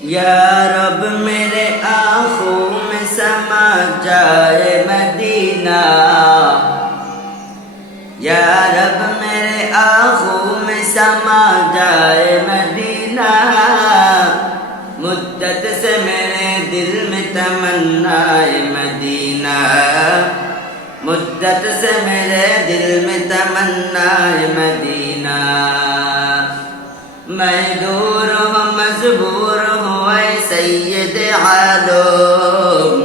या रब मेरे आँखों में समा जाए मदीना, या रब मेरे आँखों में समा जाए मदीना। मुद्दत से मेरे दिल में तमन्नाए मदीना, मुद्दत से मेरे दिल में तमन्नाए मदीना। मैं दूर हूँ मजबूर हूँ ऐ सैयद आलम,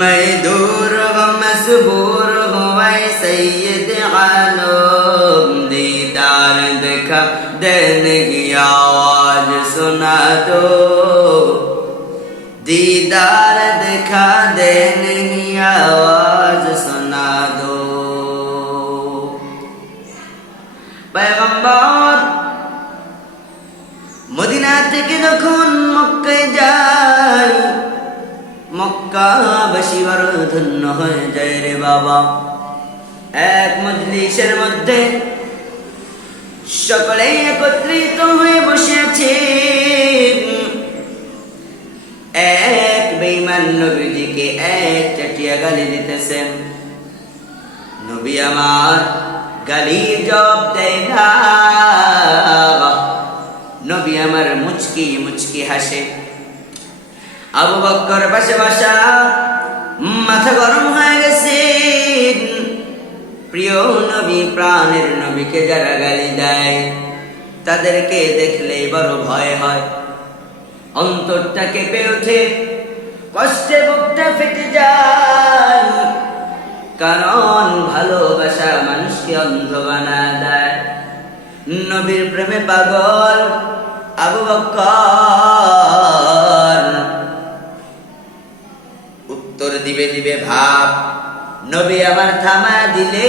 मैं दूर हूँ मजबूर हूँ ऐ सैयद आलम। दीदार दिखा देने की आवाज सुना दो, दीदार दिखा देने की आवाज सुना दो। पैगंबर মদিনা থেকে যখন মক্কায় যায়, মক্কাবাসী বড় ধন্য হয়ে যায় রে বাবা। এক মজলিসের মধ্যে সকলে একত্রিত হয়ে বসে আছে। এক বেঈমান নবীজিকে এক চাটিয়া গালি দিতেছেন। নবী আমার গালির জবাব দেয় না, নবী আমার মুচকি মুচকি হাসে। আবু বকর পাশে বসা, মাথা গরম হয়ে গেছে। প্রিয় নবী, প্রাণের নবীকে যারা গালি দেয় তাদেরকে দেখলেই বড় ভয় হয়, অন্তরটা কেঁপে ওঠে, কষ্টে বুকটা ফেটে যায়। কারণ ভালোবাসা মানুষকে অন্ধ বানায় দেয়। নবীর প্রেমে পাগল আবু বকর উত্তর দিবে দিবে ভাব, নবী আমার থামা দিলে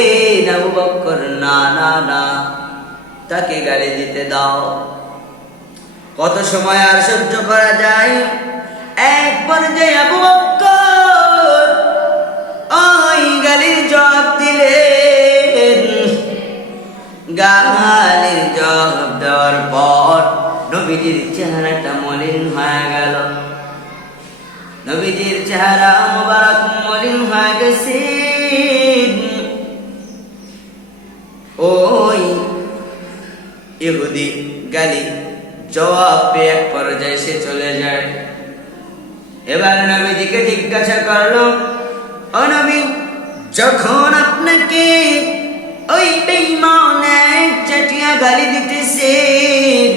আবু বকর না না না, তাকে গালি দিতে দাও। কত সময় আর সহ্য করা যায়? এক পর্যায়ে আবু বকর ওই গালির জবাব দিলেন। গালির জবাব দেওয়ার পর নবীজির চেহারাটা মলিন হয়ে গেল। নবীজির চেহারা মোবারক মলিন হয়ে গেছে। ওই ইহুদি গালি জবাব পেয়ে এক পর্যায়ে সে চলে যায়। এবার নবীজিকে জিজ্ঞাসা করলো, ও নবী, যখন আপনাকে ওই বেঈমান এক চাটিয়া গালি দিতেছেন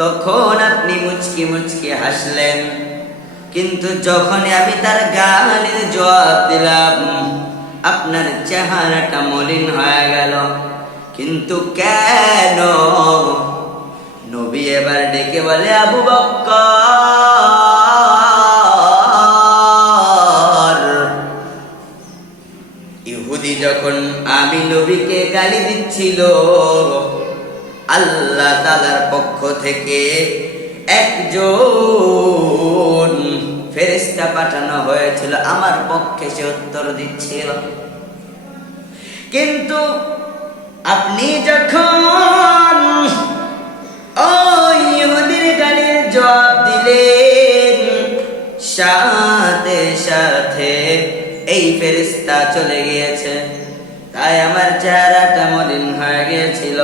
তখন আপনি মুচকি মুচকি হাসলেন, কিন্তু যখন আমি তার গালির জবাব দিলাম আপনার চেহারাটা মলিন হয়ে গেল। কিন্তু কেন? নবী এবার ডেকে বলে, আবু বকর, ইহুদি যখন আমি নবীকে গালি দিচ্ছিল, আল্লাহ তাআলার পক্ষ থেকে একজন ফেরেশতা পাঠানো হয়েছিল, আমার পক্ষে সে উত্তর দিচ্ছিল। কিন্তু আপনি যখন ওই ইহুদির গালির জবাব দিলেন, সাথে সাথে এই ফেরেশতা চলে গিয়েছে, তাই আমার চেহারাটা মলিন হয়ে গিয়েছিল।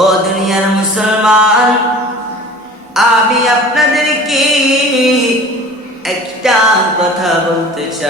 ও দুনিয়ার মুসলমান, আমি আপনাদেরকে একটা কথা বলতে চাই।